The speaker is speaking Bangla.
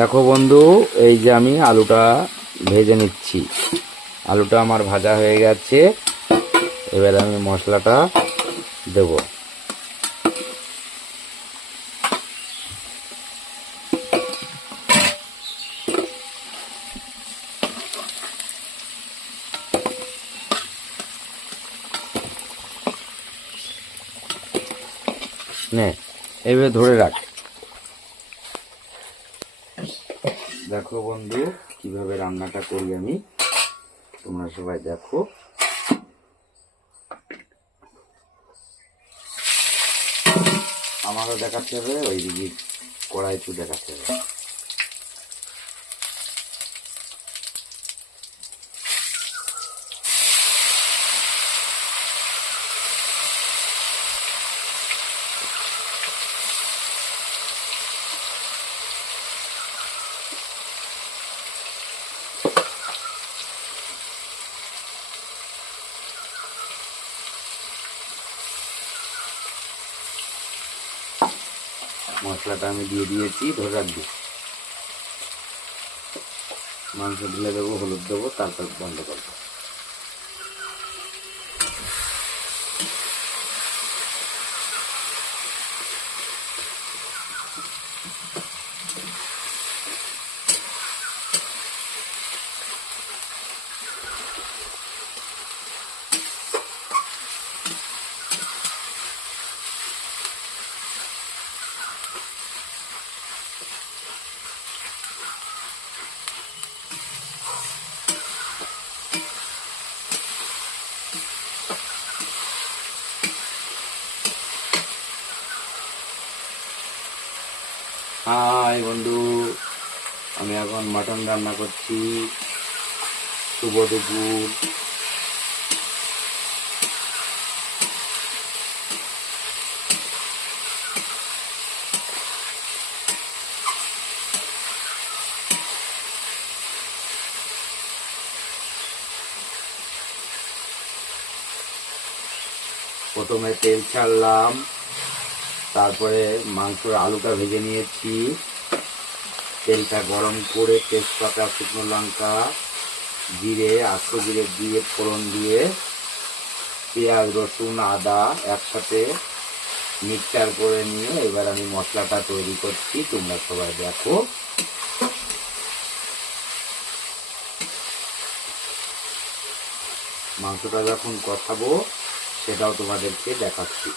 দেখো বন্ধু, এই যে আমি আলুটা ভেজে নিচ্ছি। আলুটা আমার ভাজা হয়ে গেছে। এবার আমি মশলাটা দেব। নে, এইভাবে ধরে রাখ। দেখো বন্ধু, কিভাবে রান্নাটা করি আমি, তোমরা সবাই দেখো। আমারও দেখাতে হবে, ওইদিকে কড়াইতে দেখাতে হবে। মশলাটা আমি দিয়ে দিয়েছি, ধরে রাখবি। মাংস ঢেলে দেবো, হলুদ দেবো, তারপর বন্ধ করবো। হাই বন্ধু, আমি এখন মাটন রান্না করছি। শুভ দুপুর। প্রথমে তেল ছাড়লাম, তারপরে মাংসের আলুটা ভেজে নিয়েছি। তেলটা গরম করে তেজপাতা, শুকনো লঙ্কা, জিরে, আস্ত জিরে দিয়ে ফোড়ন দিয়ে পেঁয়াজ, রসুন, আদা একসাথে মিক্সচার করে নিয়ে এবার আমি মশলাটা তৈরি করছি। তোমরা সবাই দেখো। মাংসটা যখন কষাবো সেটাও তোমাদেরকে দেখাচ্ছি।